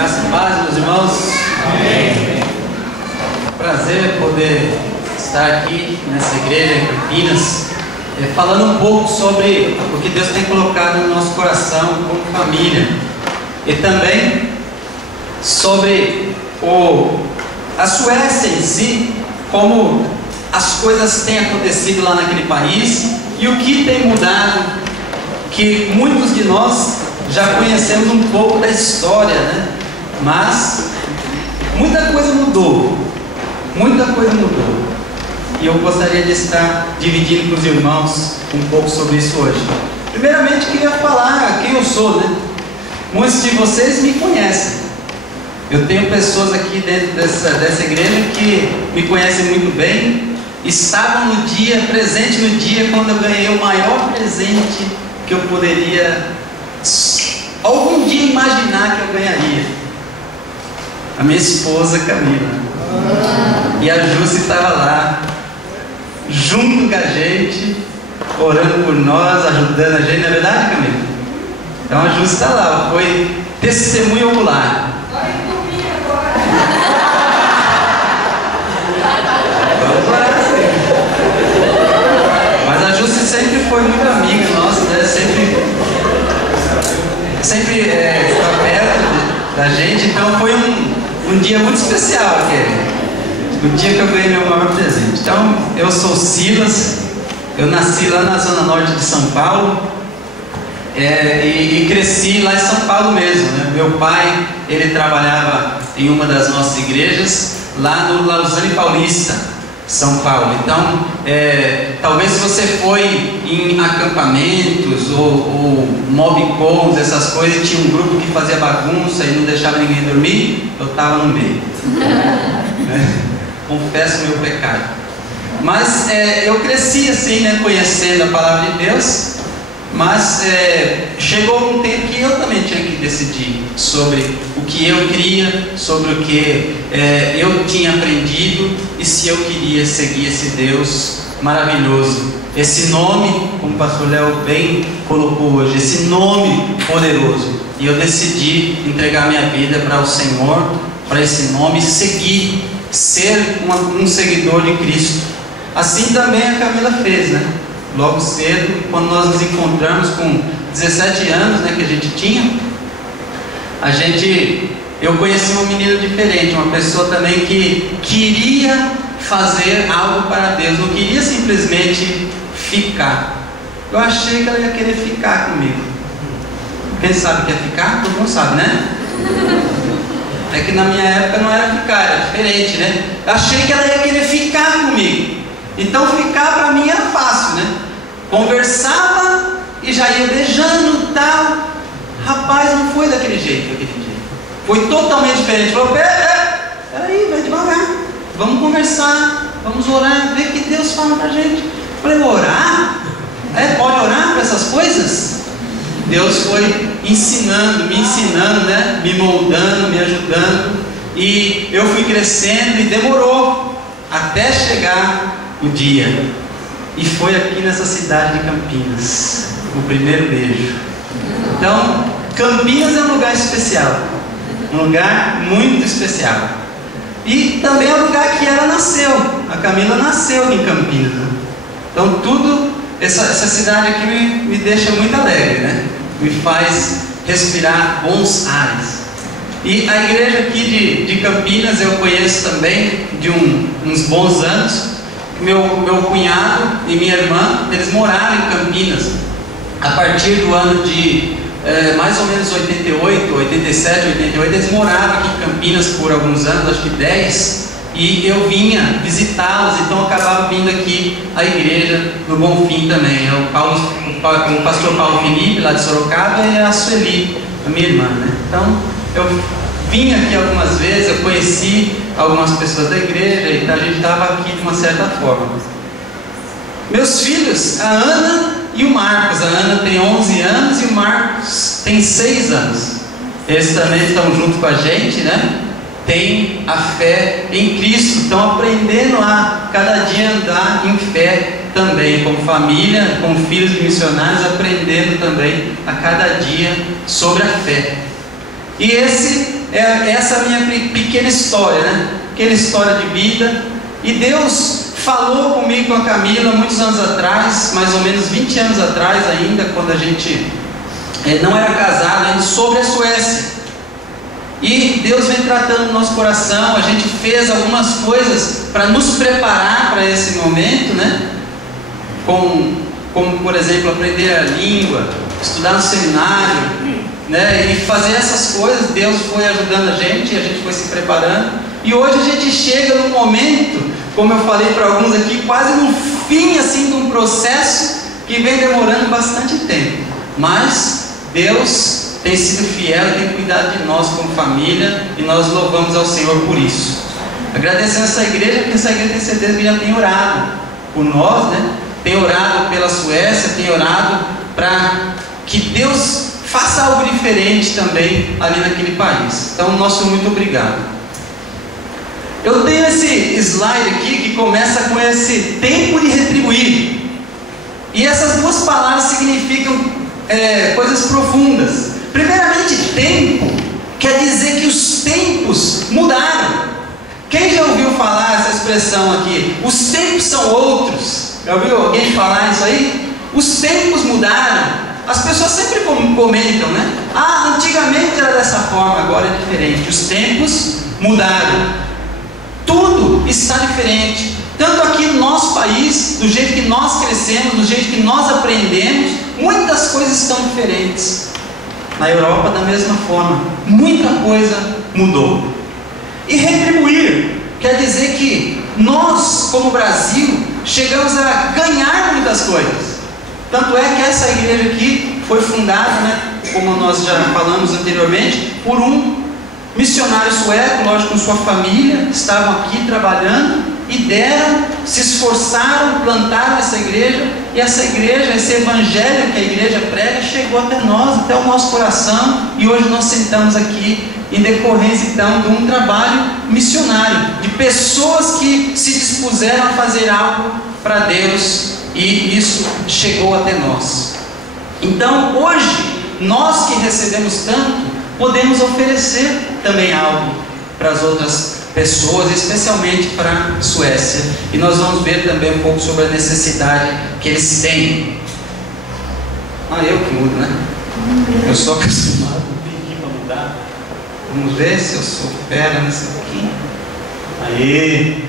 Graça e paz, meus irmãos. Amém. Prazer poder estar aqui nessa igreja em Campinas, falando um pouco sobre o que Deus tem colocado no nosso coração como família, e também sobre a Suécia em si, como as coisas têm acontecido lá naquele país e o que tem mudado, que muitos de nós já conhecemos um pouco da história, né? Mas muita coisa mudou, e eu gostaria de estar dividindo com os irmãos um pouco sobre isso hoje. Primeiramente, queria falar quem eu sou, né? Muitos de vocês me conhecem. Eu tenho pessoas aqui dentro dessa igreja que me conhecem muito bem, estavam presente no dia quando eu ganhei o maior presente que eu poderia algum dia imaginar que eu ganharia. A minha esposa Camila. E a Jússi estava lá, junto com a gente, orando por nós, ajudando a gente, não é verdade, Camila? Então a Jússi está lá, foi testemunho ocular. Vamos orar assim. Mas a Jússi sempre foi muito amiga nossa, né? Sempre está perto da gente, então foi um dia muito especial aquele. O dia que eu ganhei meu maior presente. Então, eu sou Silas, eu nasci lá na zona norte de São Paulo, e cresci lá em São Paulo mesmo, né? Meu pai, ele trabalhava em uma das nossas igrejas, lá no Lausanne Paulista, São Paulo. Então, talvez se você foi em acampamentos ou mobcons, essas coisas, tinha um grupo que fazia bagunça e não deixava ninguém dormir, eu estava no meio. Confesso o meu pecado. Mas eu cresci assim, né, conhecendo a palavra de Deus, mas chegou um tempo que eu também tinha que decidir sobre o que eu queria, sobre o que eu tinha aprendido e se eu queria seguir esse Deus maravilhoso, esse nome, como o pastor Léo bem colocou hoje, esse nome poderoso. E eu decidi entregar minha vida para o Senhor, para esse nome, seguir, ser um seguidor de Cristo. Assim também a Camila fez, né? Logo cedo, quando nós nos encontramos com 17 anos, né, que a gente tinha, eu conheci uma menina diferente, uma pessoa também que queria fazer algo para Deus, não queria simplesmente ficar. Eu achei que ela ia querer ficar comigo. Quem sabe o que é ficar? Todo mundo sabe, né? É que na minha época não era ficar, era diferente, né? Eu achei que ela ia querer ficar comigo. Então ficar para mim era fácil, né? Conversava e já ia beijando e tal. Rapaz, não foi daquele jeito aquele dia. Foi totalmente diferente. Falou, peraí, vai devagar. Vamos conversar, vamos orar, ver o que Deus fala pra gente. Falei, orar? Pode orar para essas coisas? Deus foi me ensinando, né? Me moldando, me ajudando. E eu fui crescendo e demorou até chegar o dia. E foi aqui nessa cidade de Campinas, o primeiro beijo. Então, Campinas é um lugar especial, um lugar muito especial. E também é o lugar que ela nasceu. A Camila nasceu em Campinas. Então essa cidade aqui me deixa muito alegre, né? Me faz respirar bons ares. E a igreja aqui de Campinas eu conheço também de uns bons anos. Meu cunhado e minha irmã, eles moraram em Campinas a partir do ano de mais ou menos 88, 87, 88. Eles moravam aqui em Campinas por alguns anos, acho que 10, e eu vinha visitá-los, então eu acabava vindo aqui à igreja no Bonfim também. O pastor Paulo Felipe, lá de Sorocaba, e a Sueli, a minha irmã, né? Então eu vim aqui algumas vezes, eu conheci algumas pessoas da igreja, então a gente estava aqui de uma certa forma. Meus filhos, a Ana e o Marcos. A Ana tem 11 anos e o Marcos tem 6 anos. Eles também estão junto com a gente, né? Tem a fé em Cristo, estão aprendendo a cada dia andar em fé também, como família, como filhos de missionários, aprendendo também a cada dia sobre a fé. E esse é essa minha pequena história, né? Pequena história de vida. E Deus falou comigo, com a Camila, muitos anos atrás, mais ou menos 20 anos atrás ainda, quando a gente não era casado ainda, sobre a Suécia. E Deus vem tratando o nosso coração. A gente fez algumas coisas para nos preparar para esse momento, né? Como por exemplo, aprender a língua, estudar no seminário, né? E fazer essas coisas. Deus foi ajudando a gente foi se preparando. E hoje a gente chega num momento, como eu falei para alguns aqui, quase no fim assim de um processo que vem demorando bastante tempo. Mas Deus tem sido fiel, tem cuidado de nós como família, e nós louvamos ao Senhor por isso. Agradecendo essa igreja, porque essa igreja tem certeza que já tem orado por nós, né? Tem orado pela Suécia, tem orado para que Deus faça algo diferente também ali naquele país. Então, nosso muito obrigado. Eu tenho esse slide aqui que começa com esse tempo de retribuir. E essas duas palavras significam coisas profundas. Primeiramente, tempo quer dizer que os tempos mudaram. Quem já ouviu falar essa expressão aqui? Os tempos são outros. Já ouviu alguém falar isso aí? Os tempos mudaram. As pessoas sempre comentam, né? Antigamente era dessa forma, agora é diferente. Os tempos mudaram. Tudo está diferente. Tanto aqui no nosso país, do jeito que nós crescemos, do jeito que nós aprendemos, muitas coisas estão diferentes. Na Europa, da mesma forma, muita coisa mudou. E retribuir quer dizer que nós, como Brasil, chegamos a ganhar muitas coisas. Tanto é que essa igreja aqui foi fundada, né, como nós já falamos anteriormente, por um missionário sueco, lógico, com sua família, estavam aqui trabalhando e se esforçaram, plantaram essa igreja, e essa igreja, esse evangelho que a igreja prega, chegou até nós, até o nosso coração, e hoje nós sentamos aqui em decorrência então de um trabalho missionário, de pessoas que se dispuseram a fazer algo para Deus, e isso chegou até nós. Então hoje, nós que recebemos tanto, podemos oferecer também algo para as outras pessoas, especialmente para a Suécia. E nós vamos ver também um pouco sobre a necessidade que eles têm. Eu que mudo, né? Eu sou acostumado a pedir para mudar. Vamos ver se eu sou fera nesse aqui. Aí.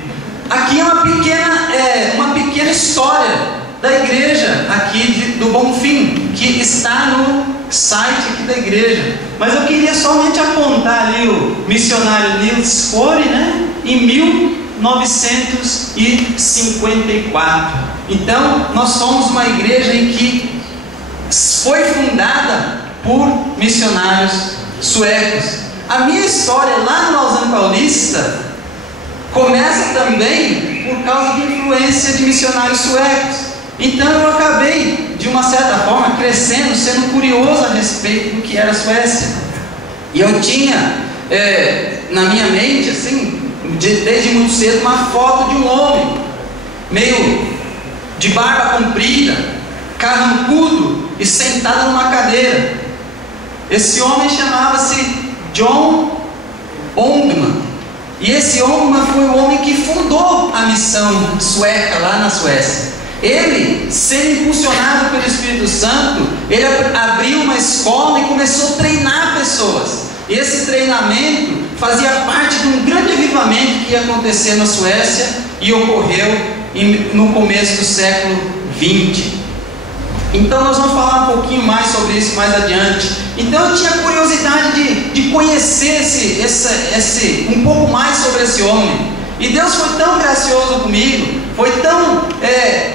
Aqui é uma pequena história da igreja aqui do Bonfim, que está no site aqui da igreja. Mas eu queria somente apontar ali o missionário Niels Bohr, né, em 1954. Então, nós somos uma igreja em que foi fundada por missionários suecos. A minha história lá no Lausanne Paulista começa também por causa de influência de missionários suecos. Então eu acabei, de uma certa forma, crescendo, sendo curioso a respeito do que era a Suécia. E eu tinha na minha mente, assim, desde muito cedo, uma foto de um homem, meio de barba comprida, carrancudo e sentado numa cadeira. Esse homem chamava-se John Ongman. E esse Ongman foi o homem que fundou a missão sueca lá na Suécia. Ele, sendo impulsionado pelo Espírito Santo, ele abriu uma escola e começou a treinar pessoas. E esse treinamento fazia parte de um grande avivamento que ia acontecer na Suécia e ocorreu no começo do século XX. Então nós vamos falar um pouquinho mais sobre isso mais adiante. Então eu tinha curiosidade de conhecer um pouco mais sobre esse homem. E Deus foi tão gracioso comigo, foi tão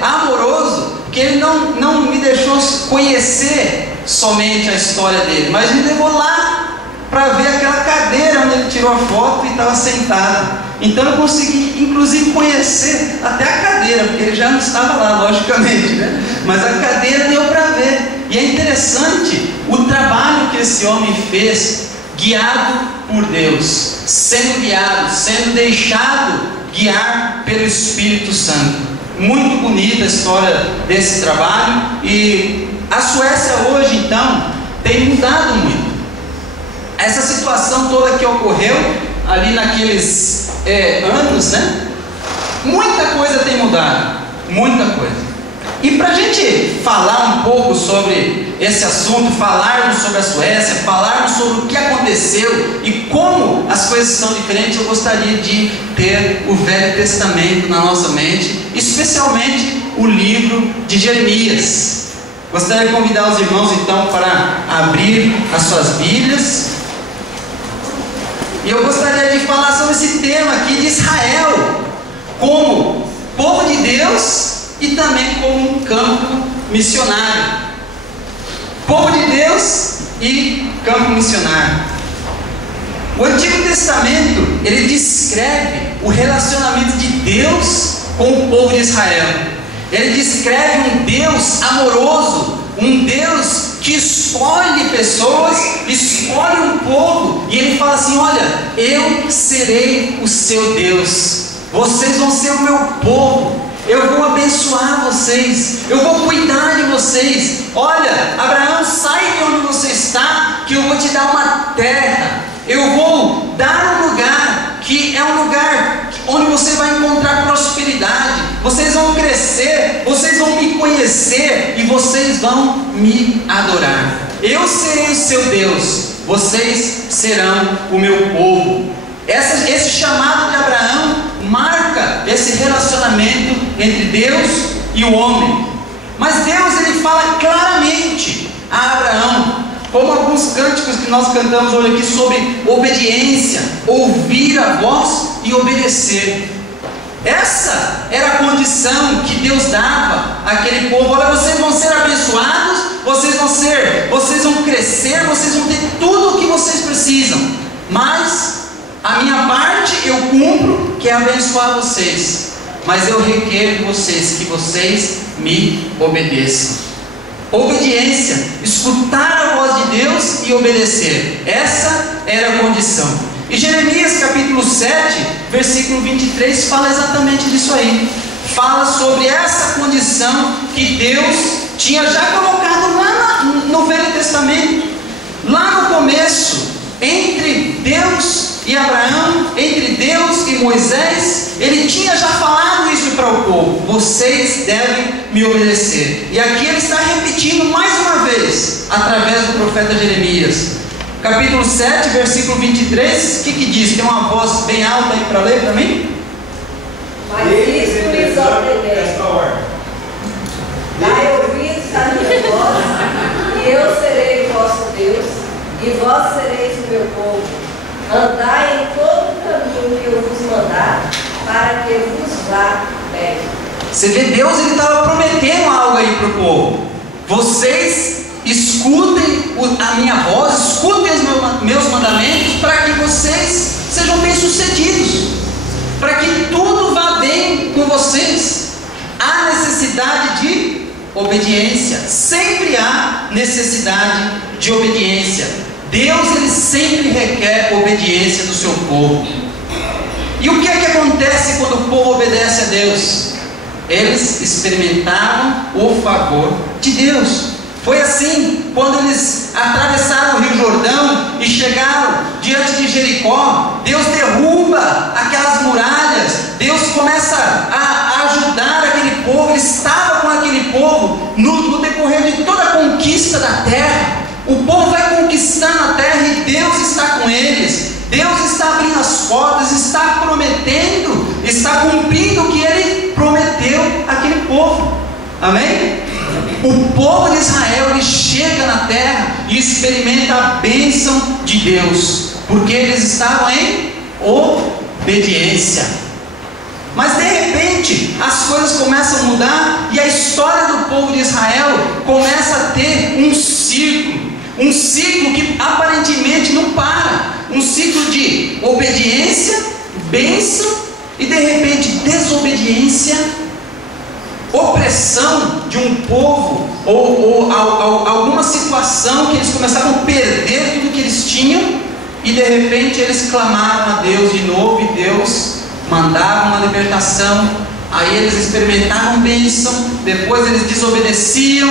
amoroso, que Ele não me deixou conhecer somente a história dele, mas me levou lá para ver aquela cadeira onde ele tirou a foto e estava sentado. Então eu consegui inclusive conhecer até a cadeira, porque ele já não estava lá, logicamente, né? Mas a cadeira deu para ver. E é interessante o trabalho que esse homem fez, guiado por Deus, sendo guiado, sendo deixado guiar pelo Espírito Santo. Muito bonita a história desse trabalho. E a Suécia hoje então tem mudado muito. essa situação toda que ocorreu ali naqueles anos, né? Muita coisa tem mudado, muita coisa. E para a gente falar um pouco sobre esse assunto, falarmos sobre a Suécia, falarmos sobre o que aconteceu e como as coisas são diferentes, eu gostaria de ter o Velho Testamento na nossa mente, especialmente o livro de Jeremias. Gostaria de convidar os irmãos então para abrir as suas Bíblias. E eu gostaria de falar sobre esse tema aqui de Israel, como povo de Deus e também como um campo missionário. Povo de Deus e campo missionário. O Antigo Testamento, ele descreve o relacionamento de Deus com o povo de Israel. Ele descreve um Deus amoroso, um Deus que escolhe pessoas, escolhe um povo, e ele fala assim: olha, eu serei o seu Deus, vocês vão ser o meu povo, eu vou abençoar vocês, eu vou cuidar de vocês. Olha, Abraão, sai de onde você está, que eu vou te dar uma terra, eu vou dar um lugar, que é um lugar onde você vai encontrar prosperidade, vocês vão crescer, vocês vão me conhecer e vocês vão me adorar. Eu serei o seu Deus, vocês serão o meu povo. Esse chamado de Abraão marca esse relacionamento entre Deus e o homem. Mas Deus, ele fala claramente a Abraão, como alguns cânticos que nós cantamos hoje aqui sobre obediência, ouvir a voz e obedecer. Essa era a condição que Deus dava àquele povo. Olha, vocês vão ser abençoados, vocês vão crescer, vocês vão ter tudo o que vocês precisam, mas a minha parte eu cumpro, que é abençoar vocês, mas eu requero de vocês que vocês me obedeçam. Obediência, escutar a voz de Deus e obedecer, essa era a condição. E Jeremias capítulo 7, versículo 23 fala exatamente disso aí. Fala sobre essa condição que Deus tinha já colocado lá no Velho Testamento, lá no começo, entre Deus e Abraão, entre Deus e Moisés. Ele tinha já falado isso para o povo: vocês devem me obedecer. E aqui ele está repetindo mais uma vez, através do profeta Jeremias. Capítulo 7, versículo 23, o que diz? Tem uma voz bem alta aí para ler para mim? Mas isso lhes ordenei: dai ouvidos à minha voz, e eu serei o vosso Deus, e vós sereis o meu povo. Andai em todo o caminho que eu vos mandar, para que vos vá bem. Você vê, Deus estava prometendo algo aí para o povo. Vocês escutem a minha voz, escutem os meus mandamentos, para que vocês sejam bem-sucedidos, para que tudo vá bem com vocês. Há necessidade de obediência, sempre há necessidade de obediência. Deus, ele sempre requer obediência do seu povo. E o que é que acontece quando o povo obedece a Deus? Eles experimentaram o favor de Deus. Foi assim quando eles atravessaram o Rio Jordão e chegaram diante de Jericó. Deus derruba aquelas muralhas, Deus começa a ajudar aquele povo. Ele estava com aquele povo no decorrer de toda a conquista da terra. O povo vai conquistando a terra e Deus está com eles. Deus está abrindo as portas, está prometendo, está cumprindo o que Ele prometeu àquele povo. Amém? O povo de Israel, ele chega na terra e experimenta a bênção de Deus, porque eles estavam em obediência. Mas de repente as coisas começam a mudar e a história do povo de Israel começa a ter um ciclo que aparentemente não para, um ciclo de obediência, bênção e de repente desobediência, opressão de um povo ou alguma situação que eles começaram a perder tudo que eles tinham e de repente eles clamaram a Deus de novo e Deus mandava uma libertação. Aí eles experimentavam bênção, depois eles desobedeciam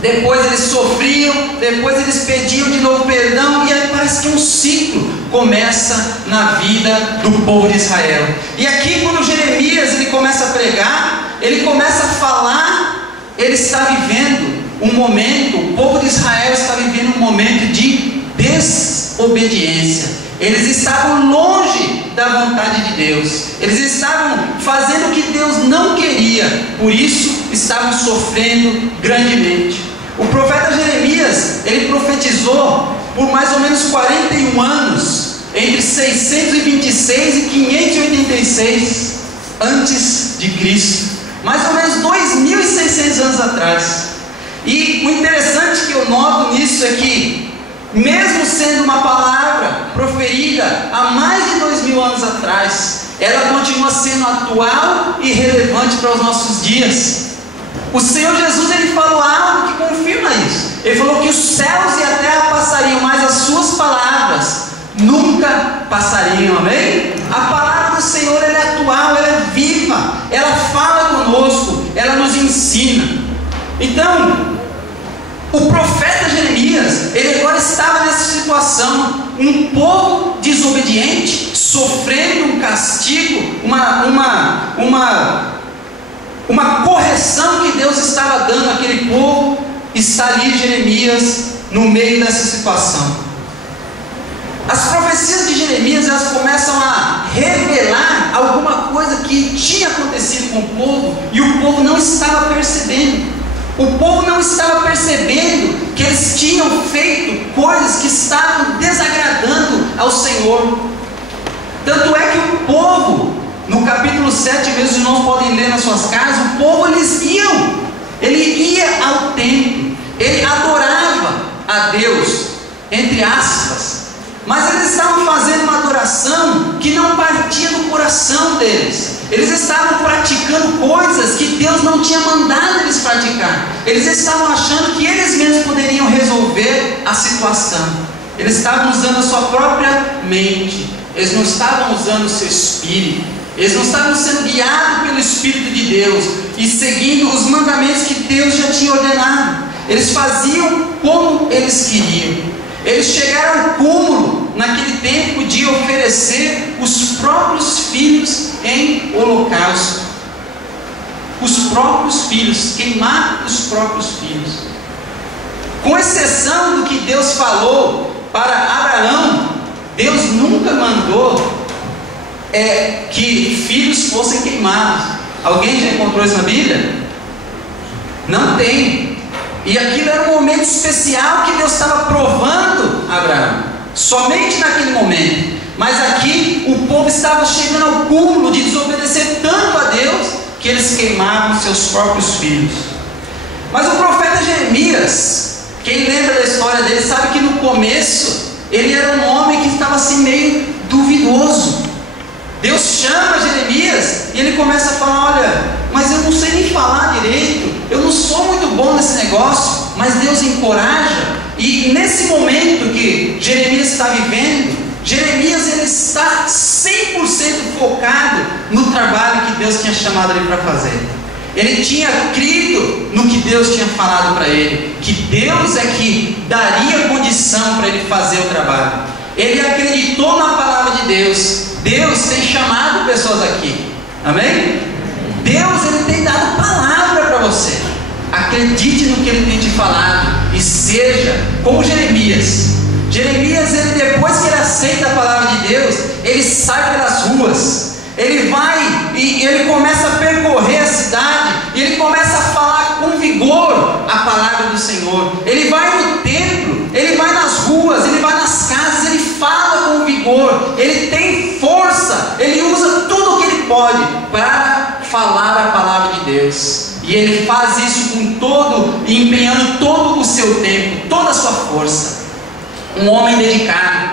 depois eles sofriam, depois eles pediam de novo perdão, e aí parece que um ciclo começa na vida do povo de Israel. E aqui, quando Jeremias ele começa a pregar, ele começa a falar, ele está vivendo um momento, o povo de Israel está vivendo um momento de desobediência. Eles estavam longe da vontade de Deus, eles estavam fazendo o que Deus não queria, por isso estavam sofrendo grandemente. O profeta Jeremias, ele profetizou por mais ou menos 41 anos, entre 626 e 586 antes de Cristo, mais ou menos 2.600 anos atrás. E o interessante que eu noto nisso é que, mesmo sendo uma palavra proferida há mais de 2.000 anos atrás, ela continua sendo atual e relevante para os nossos dias. O Senhor Jesus, ele falou algo que confirma isso. Ele falou que os céus e a terra passariam, mas as suas palavras nunca passariam, amém? A palavra do Senhor, ela é atual, ela é viva, ela fala conosco, ela nos ensina. Então, o profeta Jeremias, ele agora estava nessa situação, um povo desobediente, sofrendo um castigo, uma correção que Deus estava dando àquele povo. Está ali Jeremias no meio dessa situação. As profecias de Jeremias, elas começam a revelar alguma coisa que tinha acontecido com o povo, e o povo não estava percebendo. O povo não estava percebendo que eles tinham feito coisas que estavam desagradando ao Senhor. Tanto é que o povo, no capítulo 7, mesmo os irmãos podem ler nas suas casas, o povo, ele ia ao templo, ele adorava a Deus, entre aspas, mas eles estavam fazendo uma adoração que não partia do coração deles. Eles estavam praticando coisas que Deus não tinha mandado eles praticar. Eles estavam achando que eles mesmos poderiam resolver a situação. Eles estavam usando a sua própria mente. Eles não estavam usando o seu espírito. Eles não estavam sendo guiados pelo Espírito de Deus e seguindo os mandamentos que Deus já tinha ordenado. Eles faziam como eles queriam. Eles chegaram ao cúmulo naquele tempo de oferecer os próprios filhos em holocausto. Os próprios filhos, queimar os próprios filhos. Com exceção do que Deus falou para Abraão, Deus nunca mandou que filhos fossem queimados. Alguém já encontrou isso na Bíblia? Não tem. E aquilo era um momento especial que Deus estava provando Abraão, somente naquele momento. Mas aqui o povo estava chegando ao cúmulo de desobedecer tanto a Deus que eles queimavam seus próprios filhos. Mas o profeta Jeremias, quem lembra da história dele sabe que no começo ele era um homem que estava assim meio duvidoso. Deus chama Jeremias e ele começa a falar: olha, mas eu não sei nem falar direito, eu não sou muito bom nesse negócio. Mas Deus encoraja, e nesse momento que Jeremias está vivendo, Jeremias ele está 100% focado no trabalho que Deus tinha chamado ele para fazer. Ele tinha crido no que Deus tinha falado para ele, que Deus é que daria condição para ele fazer o trabalho. Ele acreditou na palavra de Deus. Deus tem chamado pessoas aqui, amém? Deus ele tem dado palavra para você. Acredite no que ele tem te falado e seja como Jeremias. Jeremias, ele, depois que ele aceita a palavra de Deus, ele sai pelas ruas, ele vai e ele começa a percorrer a cidade, e ele começa a falar com vigor a palavra do Senhor. Ele vai no templo, ele vai nas ruas, ele vai nas casas, ele fala com vigor, ele tem força, ele usa tudo o que ele pode para falar a palavra de Deus. E ele faz isso com todo, empenhando todo o seu tempo, toda a sua força. Um homem dedicado.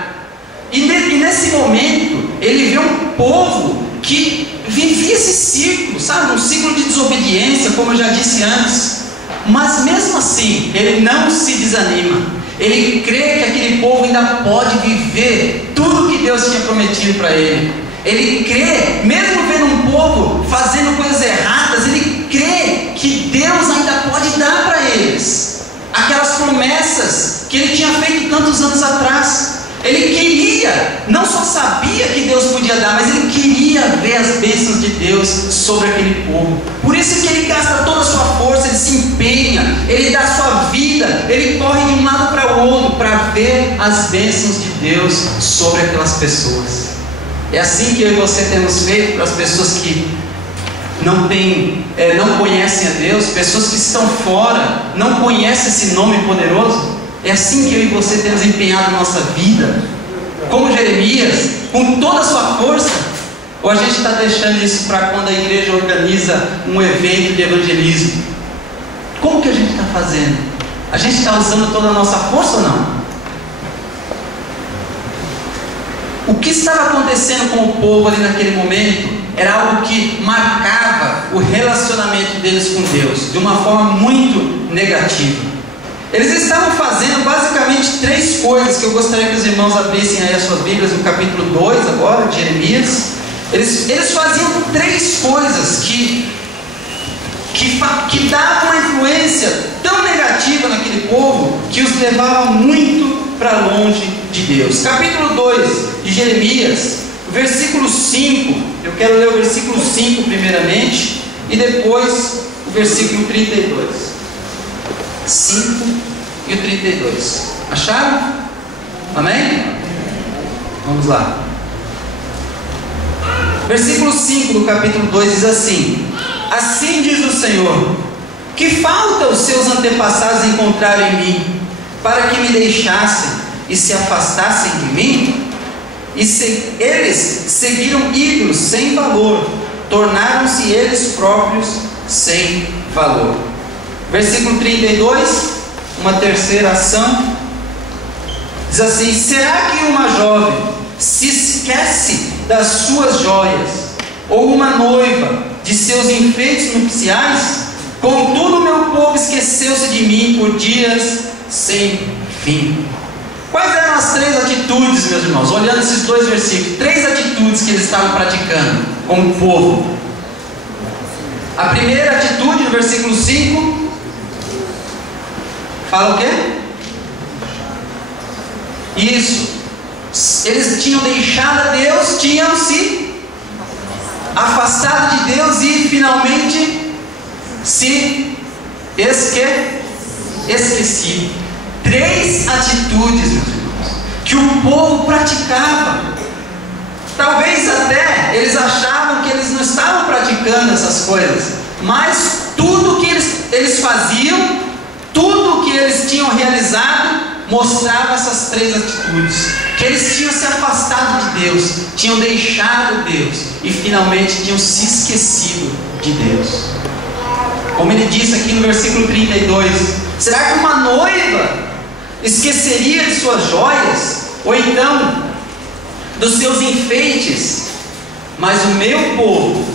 E nesse momento, ele vê um povo que vivia esse ciclo, sabe? Um ciclo de desobediência, como eu já disse antes. Mas mesmo assim, ele não se desanima. Ele crê que aquele povo ainda pode viver tudo que Deus tinha prometido para ele. Ele crê, mesmo vendo um povo fazendo coisas erradas, ele crê que Deus ainda pode dar para eles promessas que ele tinha feito tantos anos atrás. Ele queria, não só sabia que Deus podia dar, mas ele queria ver as bênçãos de Deus sobre aquele povo. Por isso que ele gasta toda a sua força, ele se empenha, ele dá a sua vida, ele corre de um lado para o outro para ver as bênçãos de Deus sobre aquelas pessoas. É assim que eu e você temos feito para as pessoas que não conhecem a Deus, pessoas que estão fora, não conhecem esse nome poderoso. É assim que eu e você temos empenhado nossa vida, como Jeremias, com toda a sua força. Ou a gente está deixando isso para quando a igreja organiza um evento de evangelismo? Como que a gente está fazendo? A gente está usando toda a nossa força ou não? O que estava acontecendo com o povo ali naquele momento era algo que marcava o relacionamento deles com Deus de uma forma muito negativa. Eles estavam fazendo basicamente 3 coisas que eu gostaria que os irmãos abrissem aí as suas Bíblias no capítulo 2 agora, de Jeremias. Eles faziam 3 coisas que davam uma influência tão negativa naquele povo que os levava muito para longe de Deus. Capítulo 2 de Jeremias, versículo 5, eu quero ler o versículo 5 primeiramente e depois o versículo 32. 5 e o 32. Acharam? Amém? Vamos lá. Versículo 5 do capítulo 2 diz assim: assim diz o Senhor, que falta os seus antepassados encontrarem em mim, para que me deixassem e se afastassem de mim? Eles seguiram ídolos sem valor, tornaram-se eles próprios sem valor. Versículo 32, uma terceira ação, diz assim: será que uma jovem se esquece das suas joias, ou uma noiva de seus enfeites nupciais? Contudo o meu povo esqueceu-se de mim por dias sem fim. Quais eram as 3 atitudes, meus irmãos? Olhando esses 2 versículos, 3 atitudes que eles estavam praticando como povo. A primeira atitude, no versículo 5, fala o quê? Isso. Eles tinham deixado a Deus, tinham se afastado de Deus e finalmente se esquecido. 3 atitudes, meus irmãos, que o povo praticava. Talvez até eles achavam que eles não estavam praticando essas coisas, mas tudo que eles faziam, tudo que eles tinham realizado, mostrava essas 3 atitudes. Que eles tinham se afastado de Deus, tinham deixado Deus e finalmente tinham se esquecido de Deus. Como ele disse aqui no versículo 32, será que uma noiva esqueceria de suas joias, ou então dos seus enfeites? Mas o meu povo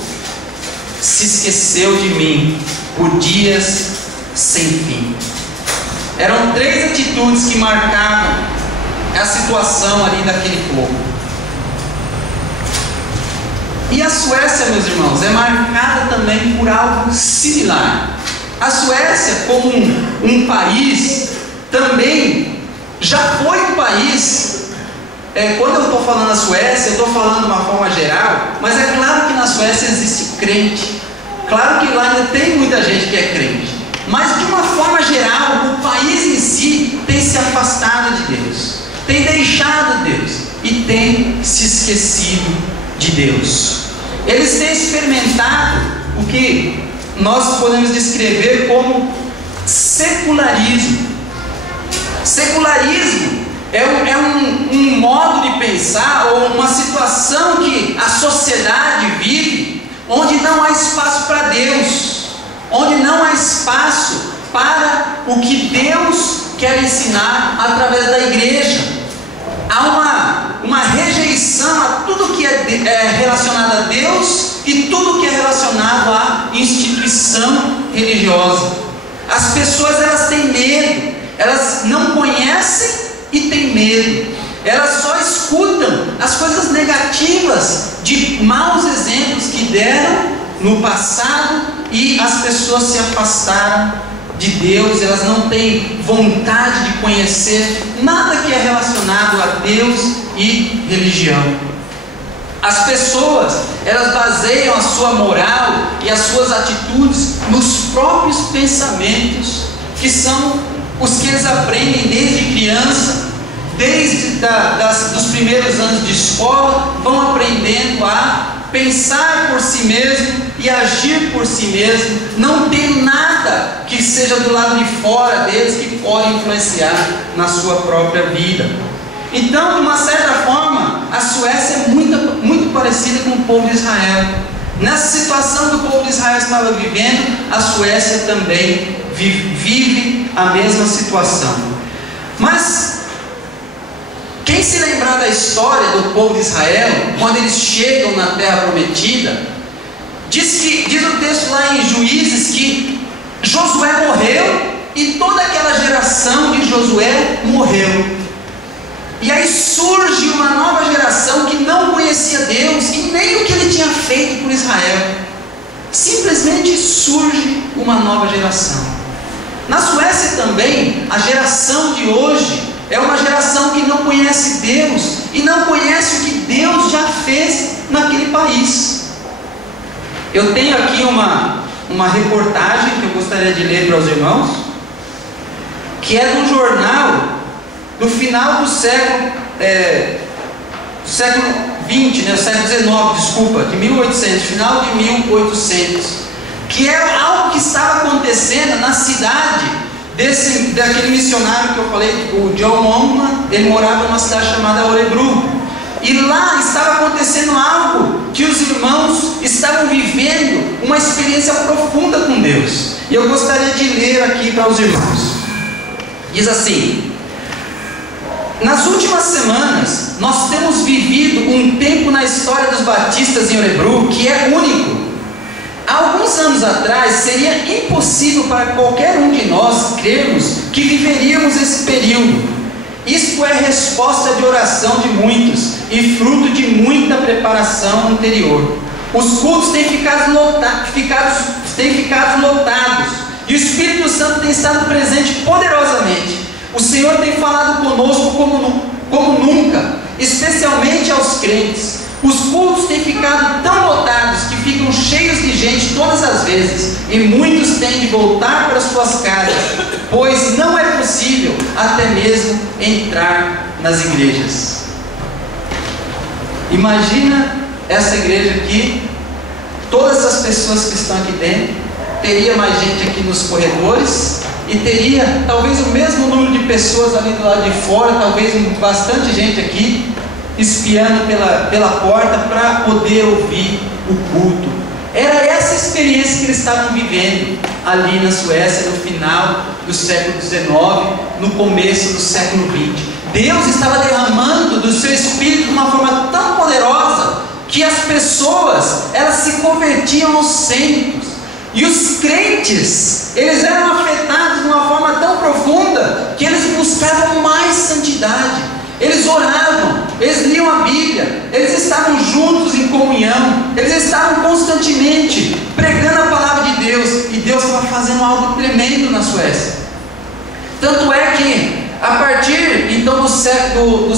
se esqueceu de mim por dias sem fim. Eram 3 atitudes que marcavam a situação ali daquele povo. E a Suécia, meus irmãos, é marcada também por algo similar. A Suécia, como um país, também já foi um país. Quando eu estou falando da Suécia, eu estou falando de uma forma geral, mas é claro que na Suécia existe crente. Claro que lá ainda tem muita gente que é crente. Mas de uma forma geral, o país em si tem se afastado de Deus, tem deixado Deus e tem se esquecido de Deus. Eles têm experimentado o que nós podemos descrever como secularismo. Secularismo é um modo de pensar ou uma situação que a sociedade vive, onde não há espaço para Deus, onde não há espaço para o que Deus quer ensinar através da igreja. Há uma rejeição a tudo que é relacionado a Deus e tudo que é relacionado à instituição religiosa. As pessoas, elas têm medo, elas não conhecem e têm medo. Elas só escutam as coisas negativas de maus exemplos que deram no passado e as pessoas se afastaram de Deus, elas não têm vontade de conhecer nada que é relacionado a Deus e religião. As pessoas, elas baseiam a sua moral e as suas atitudes nos próprios pensamentos, que são os que eles aprendem desde criança, desde dos primeiros anos de escola, vão aprendendo a pensar por si mesmo e agir por si mesmo. Não tem nada que seja do lado de fora deles que pode influenciar na sua própria vida. Então, de uma certa forma, a Suécia é muito parecida com o povo de Israel. Nessa situação que o povo de Israel estava vivendo, a Suécia também vive a mesma situação. Mas quem se lembrar da história do povo de Israel, quando eles chegam na terra prometida, diz o texto lá em Juízes que Josué morreu e toda aquela geração de Josué morreu. E aí surge uma nova geração que não conhecia Deus e nem o que ele tinha feito por Israel. Simplesmente surge uma nova geração. Na Suécia também, a geração de hoje é uma geração que não conhece Deus e não conhece o que Deus já fez naquele país. Eu tenho aqui uma reportagem que eu gostaria de ler para os irmãos, que é de um jornal do final do século XX, o século XIX, desculpa, de 1800, final de 1800, que era algo que estava acontecendo na cidade daquele missionário que eu falei, o John Monman. Ele morava numa cidade chamada Örebro, e lá estava acontecendo algo que os irmãos estavam vivendo uma experiência profunda com Deus, e eu gostaria de ler aqui para os irmãos. Diz assim: nas últimas semanas, nós temos vivido um tempo na história dos batistas em Örebro que é único. Há alguns anos atrás, seria impossível para qualquer um de nós crermos que viveríamos esse período. Isto é resposta de oração de muitos e fruto de muita preparação anterior. Os cultos têm ficado lotados e o Espírito Santo tem estado presente poderosamente. O Senhor tem falado conosco como nunca, especialmente aos crentes. Os cultos têm ficado tão lotados que ficam cheios de gente todas as vezes, e muitos têm de voltar para suas casas, pois não é possível até mesmo entrar nas igrejas. Imagina essa igreja aqui, todas as pessoas que estão aqui dentro, teria mais gente aqui nos corredores, e teria talvez o mesmo número de pessoas ali do lado de fora, talvez bastante gente aqui espiando pela porta para poder ouvir o culto. Era essa experiência que eles estavam vivendo ali na Suécia no final do século XIX, no começo do século XX. Deus estava derramando do seu Espírito de uma forma tão poderosa que as pessoas, elas se convertiam aos centros. E os crentes, eles eram afetados de uma forma tão profunda que eles buscavam mais santidade. Eles oravam, eles liam a Bíblia, eles estavam juntos em comunhão, eles estavam constantemente pregando a palavra de Deus, e Deus estava fazendo algo tremendo na Suécia. Tanto é que a partir então do século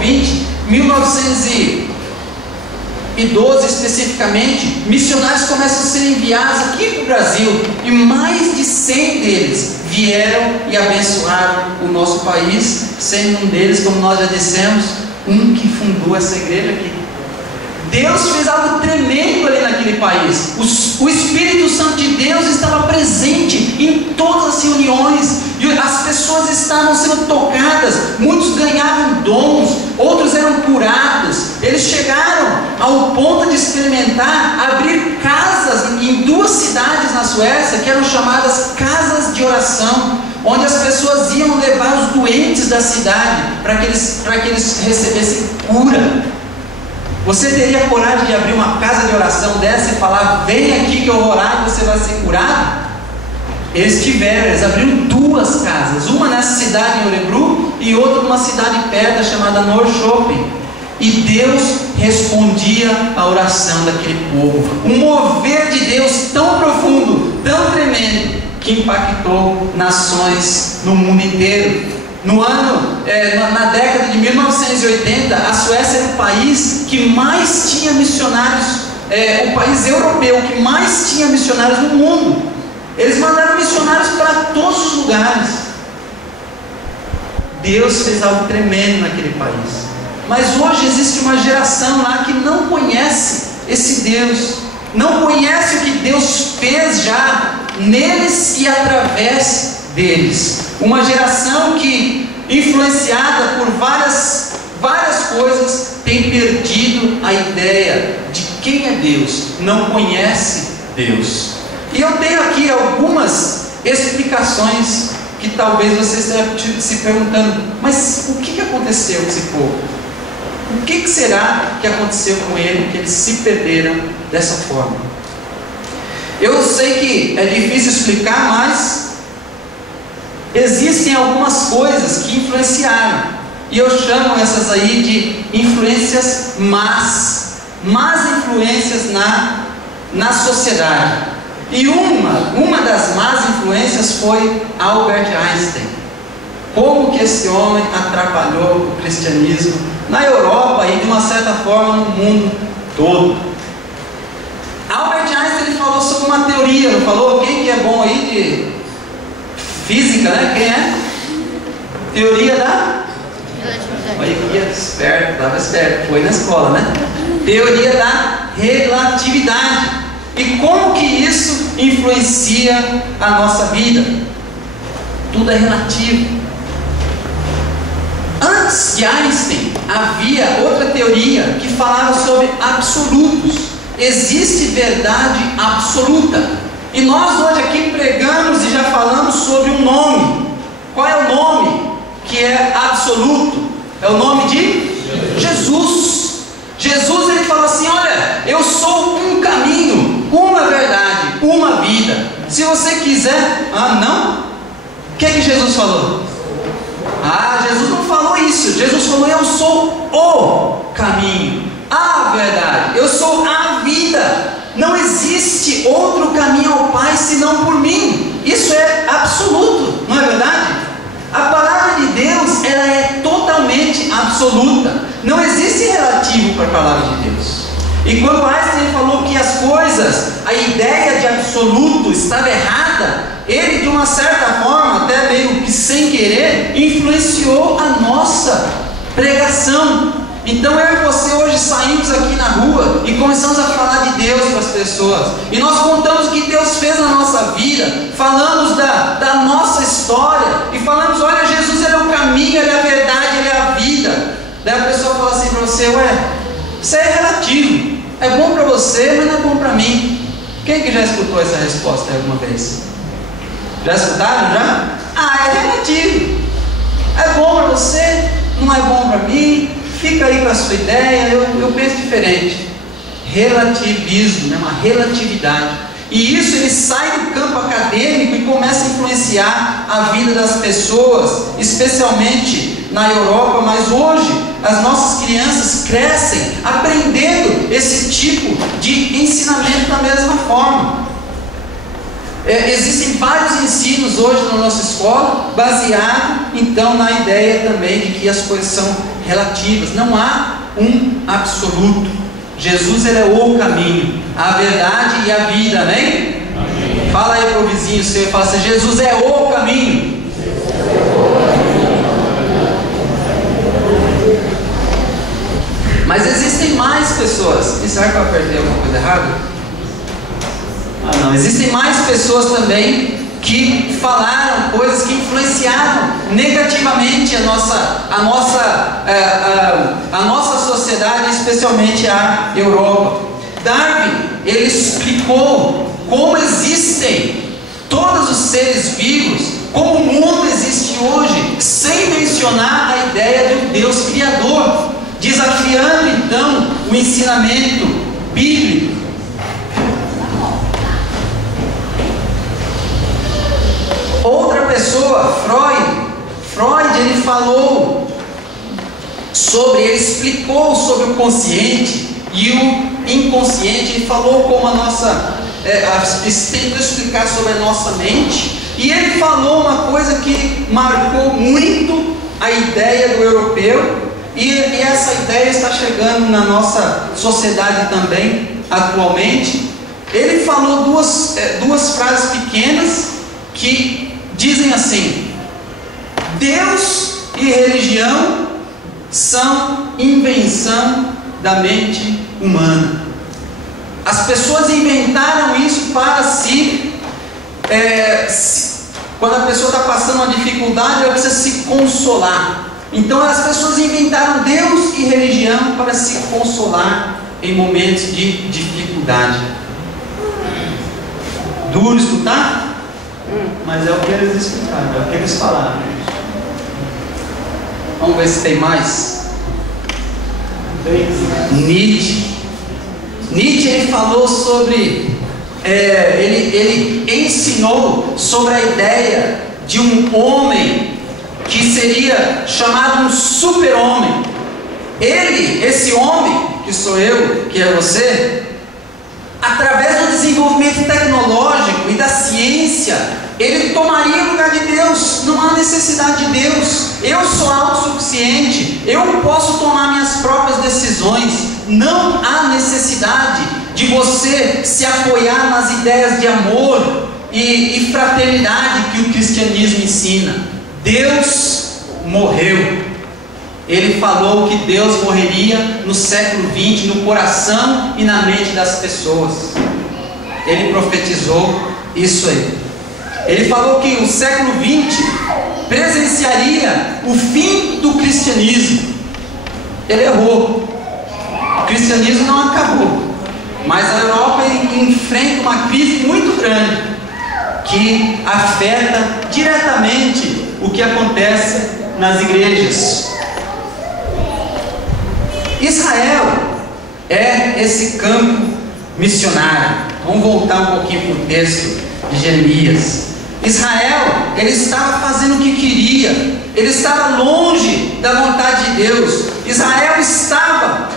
XX, 1912 especificamente, missionários começam a ser enviados aqui para o Brasil, e mais de 100 deles vieram e abençoaram o nosso país, sendo um deles, como nós já dissemos, um que fundou essa igreja aqui. Deus fez algo tremendo ali naquele país. O Espírito Santo de Deus estava presente em todas as reuniões, e as pessoas estavam sendo tocadas, muitos ganhavam dons, outros eram curados. Eles chegaram ao ponto de experimentar abrir casas em 2 cidades na Suécia, que eram chamadas casas de oração, onde as pessoas iam levar os doentes da cidade para que eles recebessem cura. Você teria coragem de abrir uma casa de oração dessa e falar: vem aqui que eu vou orar e você vai ser curado? Eles abriram 2 casas, uma nessa cidade em Örebro e outra numa cidade perto chamada Norrköping. E Deus respondia à oração daquele povo. Um mover de Deus tão profundo, tão tremendo, que impactou nações no mundo inteiro. Na década de 1980, a Suécia era o país que mais tinha missionários, o país europeu que mais tinha missionários no mundo. Eles mandaram missionários para todos os lugares. Deus fez algo tremendo naquele país. Mas hoje existe uma geração lá que não conhece esse Deus, não conhece o que Deus fez já neles e através deles. Uma geração que, influenciada por várias coisas, tem perdido a ideia de quem é Deus, não conhece Deus. E eu tenho aqui algumas explicações que talvez você esteja se perguntando: mas o que aconteceu com esse povo? O que será que aconteceu com eles, que eles se perderam dessa forma? Eu sei que é difícil explicar, mas existem algumas coisas que influenciaram, e eu chamo essas aí de influências más influências na sociedade. E uma das más influências foi Albert Einstein. Como que esse homem atrapalhou o cristianismo na Europa e de uma certa forma no mundo todo. Albert Einstein ele falou sobre uma teoria, não falou? Quem que é bom aí de física, né? Quem é? Teoria da relatividade. Olha que esperto, estava esperto, foi na escola, né? Teoria da relatividade. E como que isso influencia a nossa vida? Tudo é relativo. Antes de Einstein, havia outra teoria que falava sobre absolutos. Existe verdade absoluta. E nós hoje aqui pregamos e já falamos sobre um nome. Qual é o nome que é absoluto? É o nome de Jesus. Jesus ele falou assim: olha, eu sou um caminho, uma verdade, uma vida. Se você quiser, não? O que é que Jesus falou? Jesus não falou isso. Jesus falou: eu sou o caminho, a verdade, eu sou a vida. Não existe outro caminho ao Pai senão por mim. Isso é absoluto, não é verdade? A palavra de Deus, ela é totalmente absoluta. Não existe relativo para a palavra de Deus. E quando Einstein falou que as coisas, a ideia de absoluto estava errada, ele de uma certa forma, até meio que sem querer, influenciou a nossa pregação. Então eu e você hoje saímos aqui na rua e começamos a falar de Deus para as pessoas. E nós contamos o que Deus fez na nossa vida, falamos da nossa história e falamos: olha, Jesus ele é o caminho, ele é a verdade, ele é a vida. Daí a pessoa fala assim para você: isso é relativo, é bom para você, mas não é bom para mim. Quem que já escutou essa resposta alguma vez? Já escutaram já? É relativo, é bom para você, não é bom para mim. Fica aí com a sua ideia, eu penso diferente. Relativismo, né? Uma relatividade. E isso ele sai do campo acadêmico e começa a influenciar a vida das pessoas, especialmente na Europa. Mas hoje as nossas crianças crescem aprendendo esse tipo de ensinamento da mesma forma. Existem vários ensinos hoje na nossa escola, baseado então na ideia também de que as coisas são relativas. Não há um absoluto. Jesus ele é o caminho, a verdade e a vida, amém? Amém. Fala aí para o vizinho seu e fala assim: Jesus é o caminho. Mas existem mais pessoas. E será que eu apertei alguma coisa errada? Não, existem mais pessoas também que falaram coisas que influenciaram negativamente a nossa sociedade, especialmente a Europa. Darwin, ele explicou como existem todos os seres vivos, como o mundo existe hoje, sem mencionar a ideia de um Deus criador, desafiando então o ensinamento bíblico. Outra pessoa, Freud, ele falou ele explicou sobre o consciente e o inconsciente. Ele falou como a nossa tentando explicar sobre a nossa mente, e ele falou uma coisa que marcou muito a ideia do europeu, e essa ideia está chegando na nossa sociedade também, atualmente. Ele falou duas frases pequenas que dizem assim: Deus e religião são invenção da mente humana. As pessoas inventaram isso para si. Quando a pessoa está passando uma dificuldade, ela precisa se consolar. Então as pessoas inventaram Deus e religião para se consolar em momentos de dificuldade. Duro escutar? Mas é o que eles explicaram, é o que eles falaram. Vamos ver se tem mais. Nietzsche ele falou sobre, ele ensinou sobre a ideia de um homem que seria chamado um super-homem. Esse homem, que sou eu, que é você, através do desenvolvimento tecnológico e da ciência, ele tomaria o lugar de Deus. Não há necessidade de Deus. Eu sou autossuficiente, eu posso tomar minhas próprias decisões. Não há necessidade de você se apoiar nas ideias de amor e fraternidade que o cristianismo ensina. Deus morreu. Ele falou que Deus morreria no século XX, no coração e na mente das pessoas. Ele profetizou isso aí. Ele falou que o século XX presenciaria o fim do cristianismo. Ele errou. O cristianismo não acabou, mas a Europa enfrenta uma crise muito grande que afeta diretamente o que acontece nas igrejas. Israel é esse campo missionário. Vamos voltar um pouquinho para o texto de Jeremias. Israel, ele estava fazendo o que queria, ele estava longe da vontade de Deus. Israel estava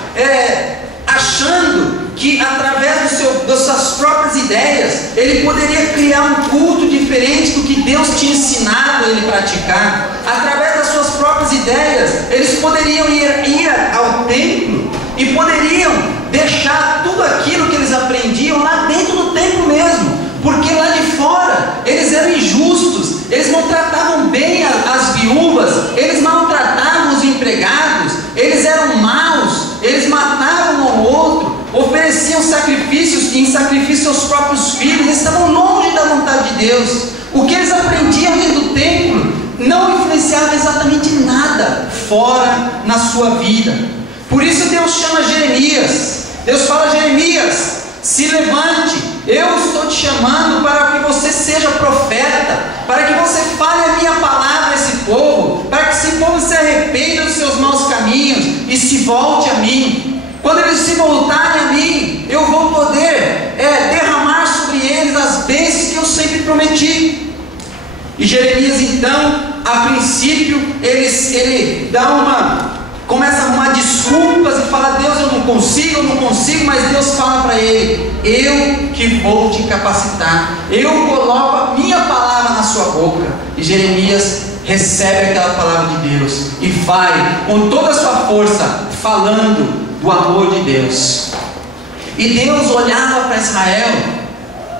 achando que através das suas próprias ideias ele poderia criar um culto diferente do que Deus tinha ensinado ele praticar. Através das suas próprias ideias eles poderiam ir ao templo e poderiam deixar tudo aquilo que eles aprendiam lá dentro do templo mesmo, porque lá de fora eles eram injustos, eles não tratavam bem as viúvas, eles maltratavam os empregados, eles eram maus, eles matavam um ao outro, ofereciam sacrifícios, em sacrifício aos próprios filhos. Eles estavam longe da vontade de Deus. O que eles aprendiam dentro do templo não influenciava exatamente nada fora na sua vida. Por isso Deus chama Jeremias. Deus fala: Jeremias, se levante, eu estou te chamando para que você seja profeta, para que você fale a minha palavra a esse povo, para que esse povo se arrependa dos seus maus caminhos e se volte a mim. Quando eles se voltarem a mim, eu vou poder derramar sobre eles as bênçãos que eu sempre prometi. E Jeremias, então, a princípio, ele começa a arrumar desculpas e fala: Deus, eu não consigo, mas Deus fala para ele: eu que vou te capacitar, eu coloco a minha palavra na sua boca. E Jeremias recebe aquela palavra de Deus e vai com toda a sua força falando do amor de Deus. E Deus olhava para Israel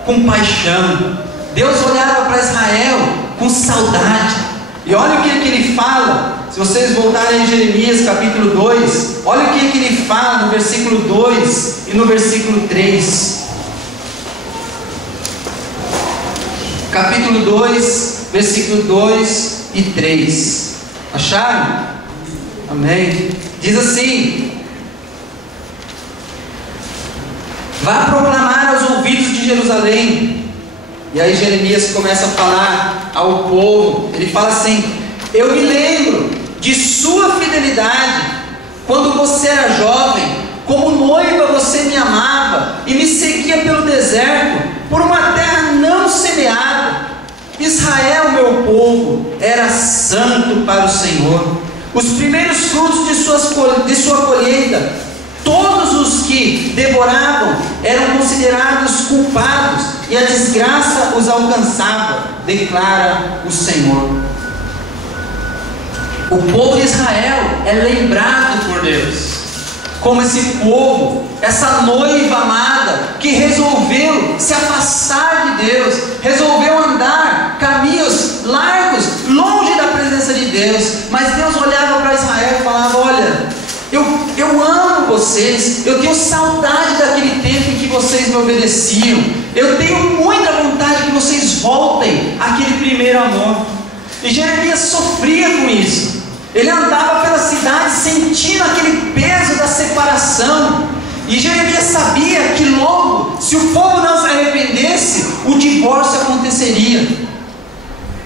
com paixão, Deus olhava para Israel com saudade. E olha o que ele fala. Se vocês voltarem em Jeremias capítulo 2, olha o que ele fala no versículo 2 e no versículo 3. Capítulo 2, versículo 2 e 3. Acharam? Amém? Diz assim: vá proclamar aos ouvidos de Jerusalém. E aí Jeremias começa a falar ao povo. Ele fala assim: eu me lembro de sua fidelidade quando você era jovem, como noiva você me amava e me seguia pelo deserto, por uma terra não semeada. Israel, meu povo, era santo para o Senhor. Os primeiros frutos de sua colheita Todos os que devoravam eram considerados culpados e a desgraça os alcançava, declara o Senhor. O povo de Israel é lembrado por Deus como esse povo, essa noiva amada que resolveu se afastar de Deus, resolveu andar caminhos largos, longe da presença de Deus. Mas Deus olhava para Israel e falava: olha, eu amo vocês, eu tenho saudade daquele tempo em que vocês me obedeciam, eu tenho muita vontade que vocês voltem àquele primeiro amor. E Jeremias sofria com isso. Ele andava pela cidade sentindo aquele peso da separação. E Jeremias sabia que logo, se o povo não se arrependesse, o divórcio aconteceria.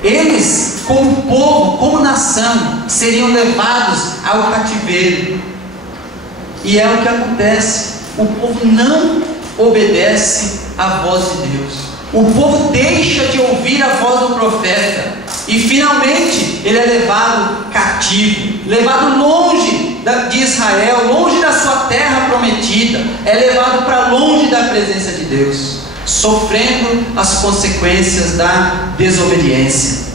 Eles, como povo, como nação, seriam levados ao cativeiro. E é o que acontece. O povo não obedece à voz de Deus. O povo deixa de ouvir a voz do profeta. E finalmente ele é levado cativo, levado longe de Israel, longe da sua terra prometida, é levado para longe da presença de Deus, sofrendo as consequências da desobediência.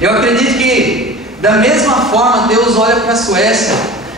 Eu acredito que da mesma forma Deus olha para a Suécia,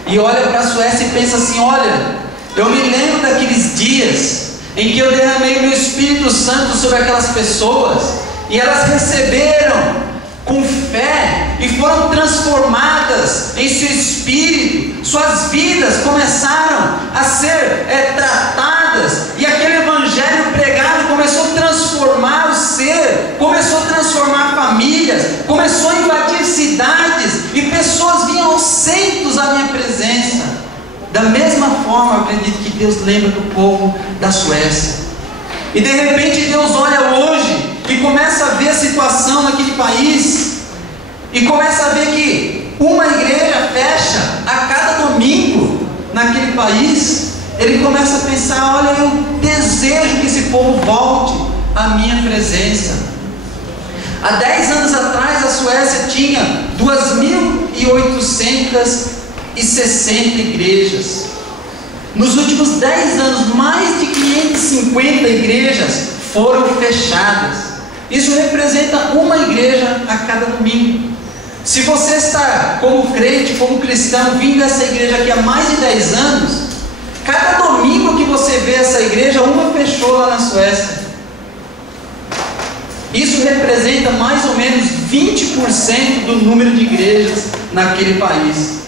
e olha para a Suécia e pensa assim: olha, eu me lembro daqueles dias em que eu derramei o meu Espírito Santo sobre aquelas pessoas, e elas receberam com fé e foram transformadas em seu espírito, suas vidas começaram a ser tratadas, e aquele evangelho pregado começou a transformar o ser, começou a transformar famílias, começou a invadir cidades, e pessoas vinham aos centros à minha presença. Da mesma forma, eu acredito que Deus lembra do povo da Suécia. E de repente Deus olha hoje e começa a ver a situação naquele país, e começa a ver que uma igreja fecha a cada domingo naquele país. Ele começa a pensar: olha, eu desejo que esse povo volte à minha presença. Há 10 anos atrás a Suécia tinha 2.860 igrejas. Nos últimos 10 anos, mais de 550 igrejas foram fechadas. Isso representa uma igreja a cada domingo. Se você está como crente, como cristão, vindo a essa igreja aqui há mais de 10 anos, cada domingo que você vê essa igreja, uma fechou lá na Suécia. Isso representa mais ou menos 20% do número de igrejas naquele país.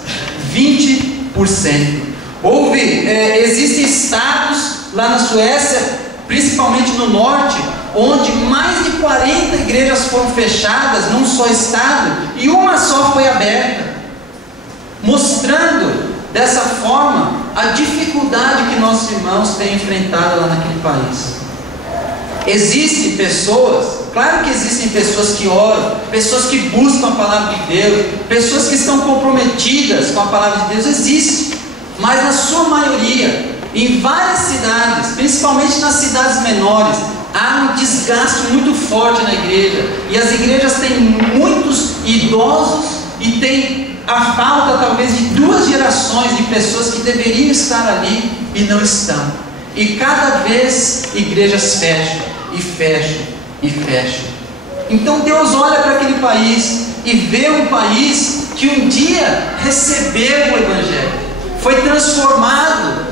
20%. Existem estados lá na Suécia, principalmente no norte, onde mais de 40 igrejas foram fechadas num só estado, e uma só foi aberta, mostrando dessa forma a dificuldade que nossos irmãos têm enfrentado lá naquele país. Existem pessoas, claro que existem pessoas que oram, pessoas que buscam a palavra de Deus, pessoas que estão comprometidas com a palavra de Deus, existe, mas na sua maioria, em várias cidades, principalmente nas cidades menores, há um desgaste muito forte na igreja, e as igrejas têm muitos idosos, e tem a falta talvez de 2 gerações de pessoas que deveriam estar ali e não estão, e cada vez igrejas fecham, e fecham, e fecham. Então Deus olha para aquele país e vê um país que um dia recebeu o Evangelho, foi transformado,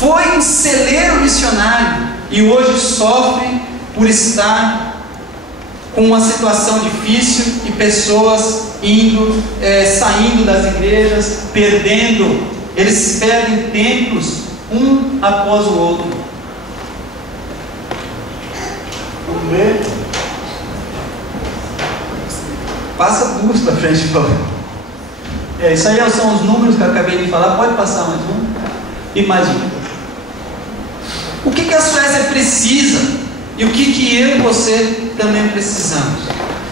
foi um celeiro missionário, e hoje sofre por estar com uma situação difícil, e pessoas saindo das igrejas, eles perdem templos um após o outro. Vamos ver? Passa 2 para frente, por favor. Isso aí são os números que eu acabei de falar. Pode passar mais um e mais um. O que a Suécia precisa, e o que eu e você também precisamos?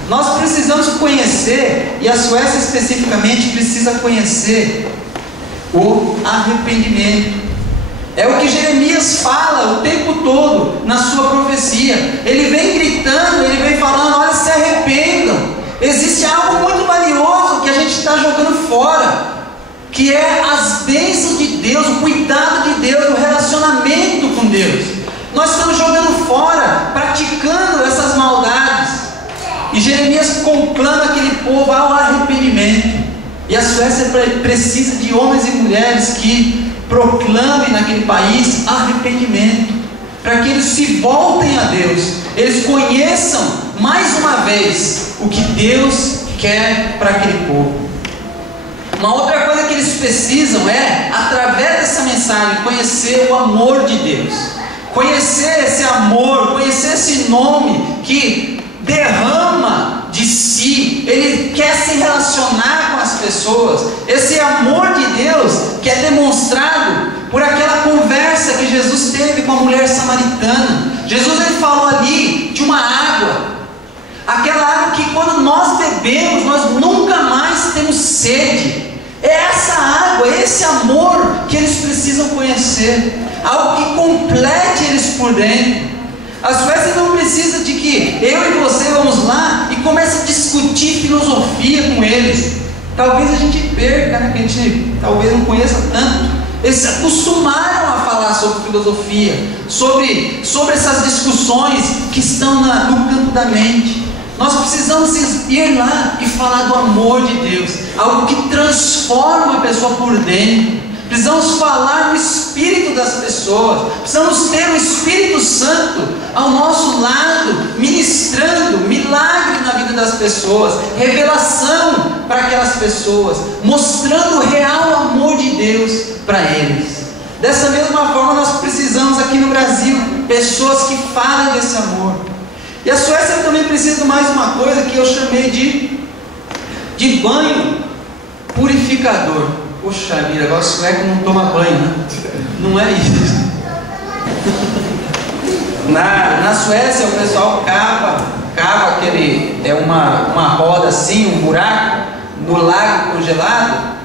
Nós precisamos conhecer, e a Suécia especificamente precisa conhecer o arrependimento. É o que Jeremias fala o tempo todo na sua profecia. Ele vem gritando, ele vem falando: olha, se arrependam. Existe algo muito valioso que a gente está jogando fora, que é as bênçãos de Deus, o cuidado de Deus, o relacionamento com Deus. Nós estamos jogando fora, praticando essas maldades. E Jeremias conclama aquele povo ao arrependimento. E a Suécia precisa de homens e mulheres que proclamem naquele país arrependimento, para que eles se voltem a Deus, eles conheçam mais uma vez o que Deus quer para aquele povo. Uma outra coisa que eles precisam é, através dessa mensagem, conhecer o amor de Deus, conhecer esse amor, conhecer esse nome que derrama de si, ele quer se relacionar com as pessoas. Esse amor de Deus que é demonstrado por aquela conversa que Jesus teve com a mulher samaritana. Jesus, ele falou ali de uma água, aquela água que quando nós bebemos, nós nunca mais temos sede. É essa água, esse amor que eles precisam conhecer, algo que complete eles por dentro. A Suécia não precisa de que eu e você vamos lá e comece a discutir filosofia com eles. Talvez a gente perca, né? Que a gente talvez não conheça tanto. Eles se acostumaram a falar sobre filosofia, sobre essas discussões que estão no campo da mente. Nós precisamos ir lá e falar do amor de Deus, algo que transforma a pessoa por dentro. Precisamos falar do Espírito das pessoas, precisamos ter o Espírito Santo ao nosso lado, ministrando milagre na vida das pessoas, revelação para aquelas pessoas, mostrando o real amor de Deus para eles. Dessa mesma forma nós precisamos aqui no Brasil, pessoas que falem desse amor. E a Suécia também precisa de mais uma coisa que eu chamei de banho purificador. Poxa vida, agora o sueco não toma banho, né? Não é isso. Na Suécia o pessoal cava aquele, uma roda assim, um buraco no lago congelado,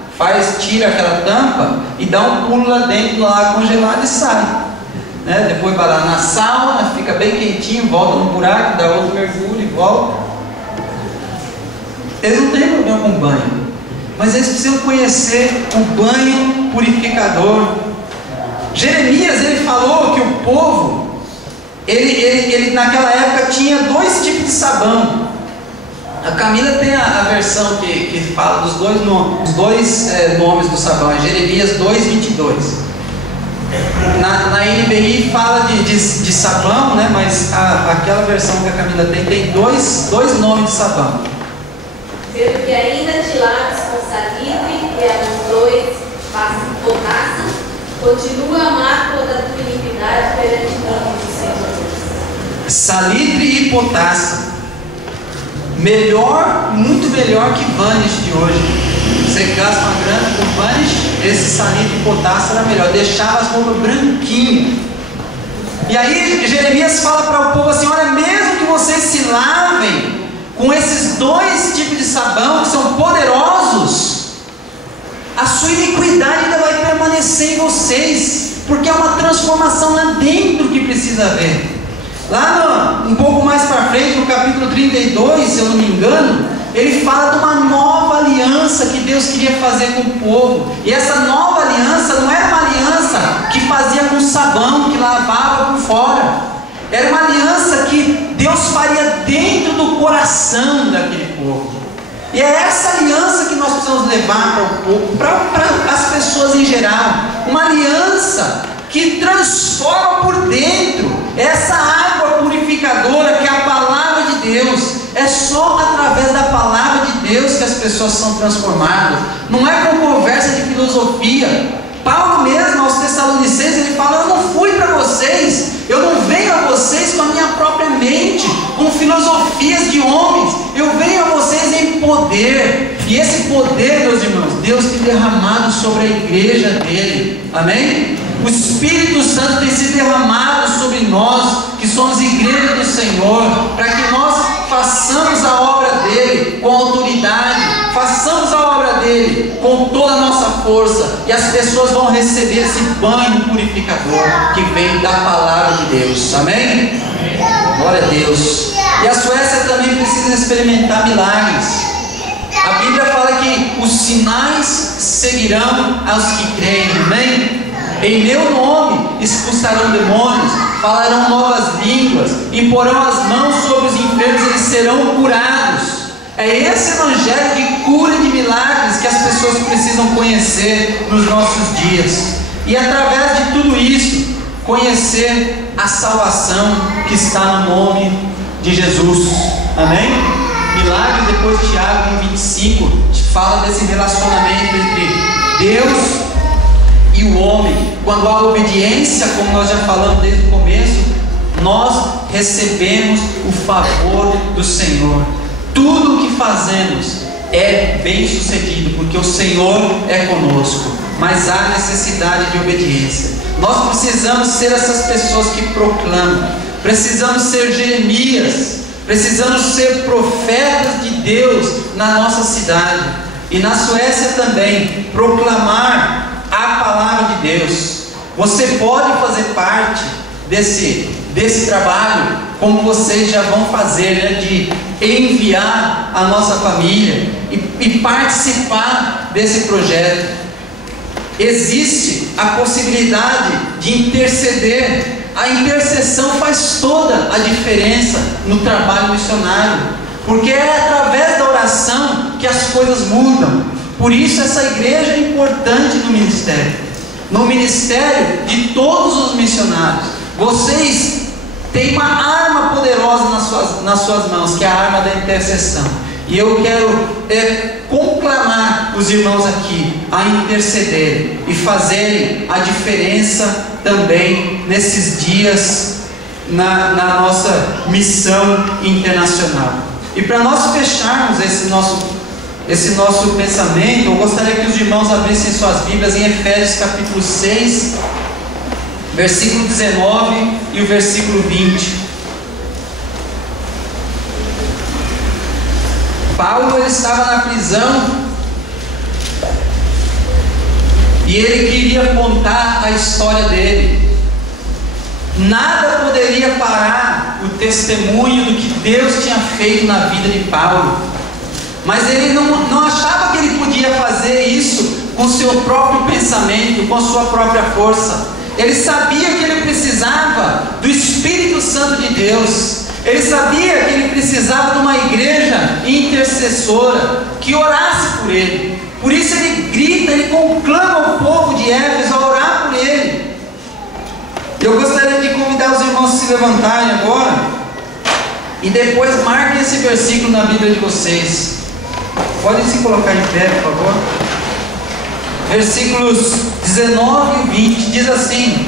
tira aquela tampa e dá um pulo lá dentro do lago congelado e sai, né? Depois vai lá na sauna, fica bem quentinho, volta no buraco, dá outro mergulho e volta. Eles não têm problema com banho, mas eles precisam conhecer o banho purificador. Jeremias, ele falou que o povo, ele naquela época tinha 2 tipos de sabão. A Camila tem a versão que fala dos dois nomes do sabão, é Jeremias 2:22. Na NBI fala de sabão, né? Mas aquela versão que a Camila tem dois nomes de sabão. Pelo que ainda te laves com salitre e as 2 potassa, continua a mácula da tua iniquidade perante mim, Senhor. Salitre e potassa, muito melhor que vanish de hoje. Você gasta uma grana com vanish, esse salitre e potassa era melhor, deixava as roupas branquinhas. E aí Jeremias fala para o povo assim: olha, mesmo que vocês se lavem com esses 2 tipos de sabão que são poderosos, a sua iniquidade ainda vai permanecer em vocês, porque é uma transformação lá dentro que precisa haver. Lá um pouco mais para frente, no capítulo 32, se eu não me engano, ele fala de uma nova aliança que Deus queria fazer com o povo. E essa nova aliança não era uma aliança que fazia com sabão, que lavava por fora. Era uma aliança que Deus faria dentro do coração daquele povo. E é essa aliança que nós precisamos levar para o povo, para as pessoas em geral. Uma aliança que transforma por dentro. Essa água purificadora que é a palavra de Deus. É só através da palavra de Deus que as pessoas são transformadas. Não é com conversa de filosofia. Paulo mesmo, aos Tessalonicenses, ele fala: eu não fui para vocês, eu não venho a vocês com a minha própria mente, com filosofias de homens, eu venho a vocês em poder. E esse poder, meus irmãos, Deus tem derramado sobre a igreja dele. Amém? O Espírito Santo tem sido derramado sobre nós, que somos igreja do Senhor, para que nós façamos a obra dele com autoridade, façamos a obra dele com toda a nossa força, e as pessoas vão receber esse banho purificador que vem da palavra de Deus. Amém? Glória a Deus. E a Suécia também precisa experimentar milagres. A Bíblia fala que os sinais seguirão aos que creem, amém? Em meu nome expulsarão demônios, falarão novas línguas, imporão as mãos sobre os enfermos, eles serão curados. É esse evangelho de cura e de milagres que as pessoas precisam conhecer nos nossos dias. E através de tudo isso, conhecer a salvação que está no nome de Jesus. Amém? Milagres, depois Tiago 1,25 fala desse relacionamento entre Deus e o homem. Quando há obediência, como nós já falamos desde o começo, nós recebemos o favor do Senhor. Tudo o que fazemos é bem sucedido, porque o Senhor é conosco. Mas há necessidade de obediência. Nós precisamos ser essas pessoas que proclamam. Precisamos ser Jeremias. Precisamos ser profetas de Deus na nossa cidade. E na Suécia também, proclamar a palavra de Deus. Você pode fazer parte desse trabalho, como vocês já vão fazer, né, de enviar a nossa família e participar desse projeto. Existe a possibilidade de interceder. A intercessão faz toda a diferença no trabalho missionário, porque é através da oração que as coisas mudam. Por isso essa igreja é importante no ministério de todos os missionários. Vocês têm uma arma poderosa nas suas mãos, que é a arma da intercessão. E eu quero conclamar os irmãos aqui a interceder e fazerem a diferença também nesses dias na nossa missão internacional. E para nós fecharmos esse nosso pensamento, eu gostaria que os irmãos abrissem suas Bíblias em Efésios capítulo 6, versículo 19 e o versículo 20. Paulo, ele estava na prisão e ele queria contar a história dele. Nada poderia parar o testemunho do que Deus tinha feito na vida de Paulo, mas ele não achava que ele podia fazer isso com seu próprio pensamento, com a sua própria força. Ele sabia que ele precisava do Espírito Santo de Deus. Ele sabia que ele precisava de uma igreja intercessora que orasse por ele. Por isso ele grita, ele conclama o povo de Éfeso a orar por ele. Eu gostaria de convidar os irmãos a se levantarem agora e depois marquem esse versículo na Bíblia de vocês. Podem se colocar em pé, por favor. Versículos 19 e 20 diz assim: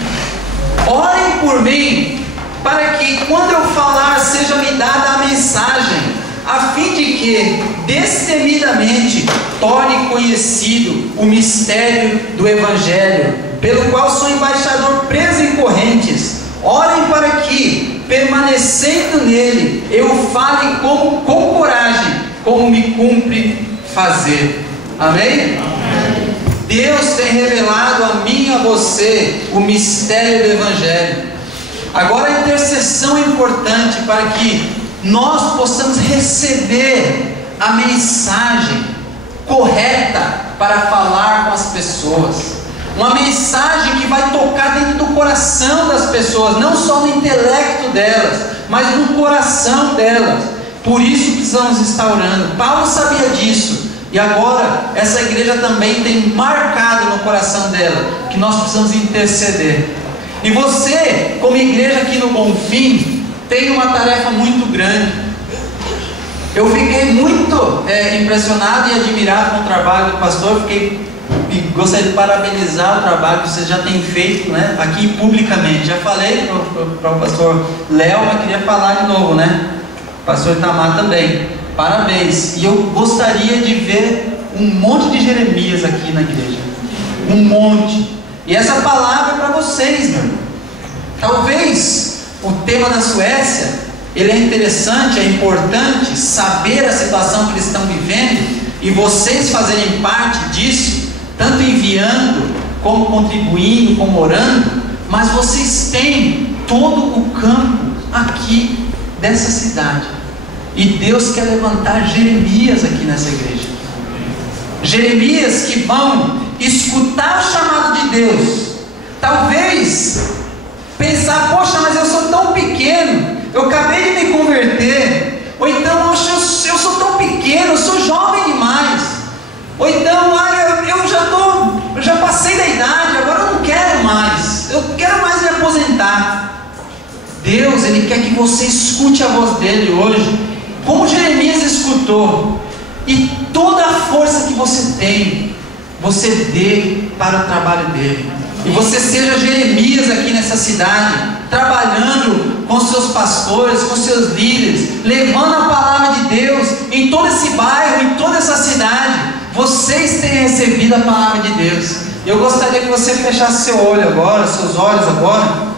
orem por mim, para que quando eu falar seja me dada a mensagem, a fim de que destemidamente torne conhecido o mistério do Evangelho, pelo qual sou embaixador preso em correntes. Orem para que, permanecendo nele, eu fale com coragem, como me cumpre fazer. Amém? Amém. Deus tem revelado a mim e a você o mistério do Evangelho. Agora a intercessão é importante para que nós possamos receber a mensagem correta para falar com as pessoas. Uma mensagem que vai tocar dentro do coração das pessoas, não só no intelecto delas, mas no coração delas. Por isso precisamos estar orando. Paulo sabia disso. E agora essa igreja também tem marcado no coração dela que nós precisamos interceder. E você, como igreja aqui no Bonfim, tem uma tarefa muito grande. Eu fiquei muito impressionado e admirado com o trabalho do pastor. Gostaria de parabenizar o trabalho que você já tem feito, né, aqui publicamente. Já falei para o pastor Léo, mas queria falar de novo, né? Pastor Itamar também. Parabéns. E eu gostaria de ver um monte de Jeremias aqui na igreja. Um monte. E essa palavra é para vocês, meu irmão. Talvez o tema da Suécia, ele é interessante, é importante saber a situação que eles estão vivendo e vocês fazerem parte disso, tanto enviando, como contribuindo, como orando, mas vocês têm todo o campo aqui dessa cidade. E Deus quer levantar Jeremias aqui nessa igreja. Jeremias que vão escutar o chamado de Deus. Talvez pensar, poxa, mas eu sou tão pequeno, eu acabei de me converter. Ou então, poxa, eu sou tão pequeno, eu sou jovem demais. Ou então, eu já passei da idade, agora eu não quero mais. Eu quero mais me aposentar. Deus, Ele quer que você escute a voz dEle hoje, como Jeremias escutou. E toda a força que você tem, você dê para o trabalho dEle. E você seja Jeremias aqui nessa cidade, trabalhando com seus pastores, com seus líderes, levando a palavra de Deus em todo esse bairro, em toda essa cidade. Vocês têm recebido a palavra de Deus. Eu gostaria que você fechasse seu olho agora, seus olhos agora.